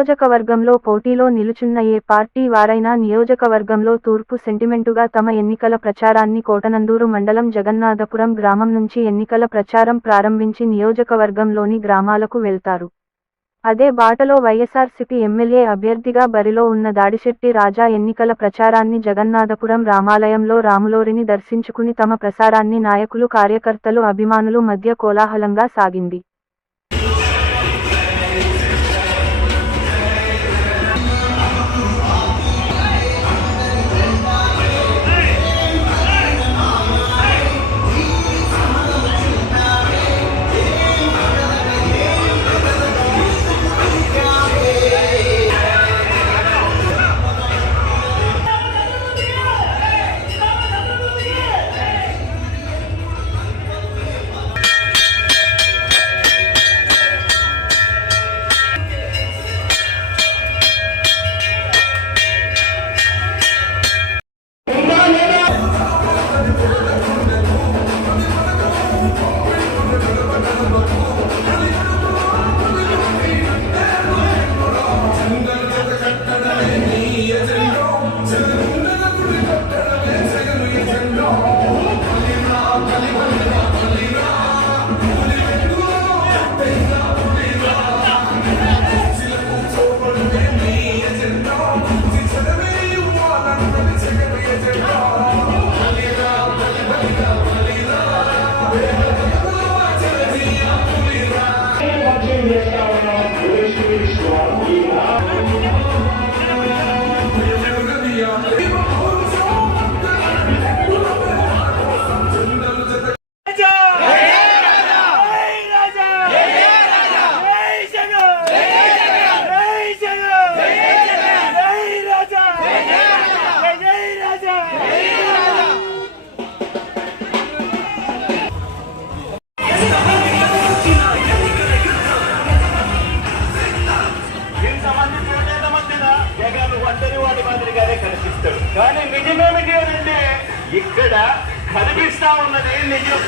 నియోజకవర్గంలో పోటీలో నిలుచున్న ఏ పార్టీ వారైనా నియోజకవర్గంలో తూర్పు సెంటిమెంటుగా తమ ఎన్నికల ప్రచారాన్ని కోటనందూరు మండలం జగన్నాథపురం గ్రామం నుంచి ఎన్నికల ప్రచారం ప్రారంభించి నియోజకవర్గంలోని గ్రామాలకు వెళ్తారు. అదే బాటలో వైఎస్ఆర్సీపీ ఎమ్మెల్యే అభ్యర్థిగా బరిలో ఉన్న దాడిశెట్టి రాజా ఎన్నికల ప్రచారాన్ని జగన్నాథపురం రామాలయంలో రాములోరిని దర్శించుకుని తమ ప్రసారాన్ని నాయకులు కార్యకర్తలు అభిమానులు మధ్య కోలాహలంగా సాగింది. కానీ నిజమేమిటి అంటే ఇక్కడ కనిపిస్తా ఉన్నది నిజం.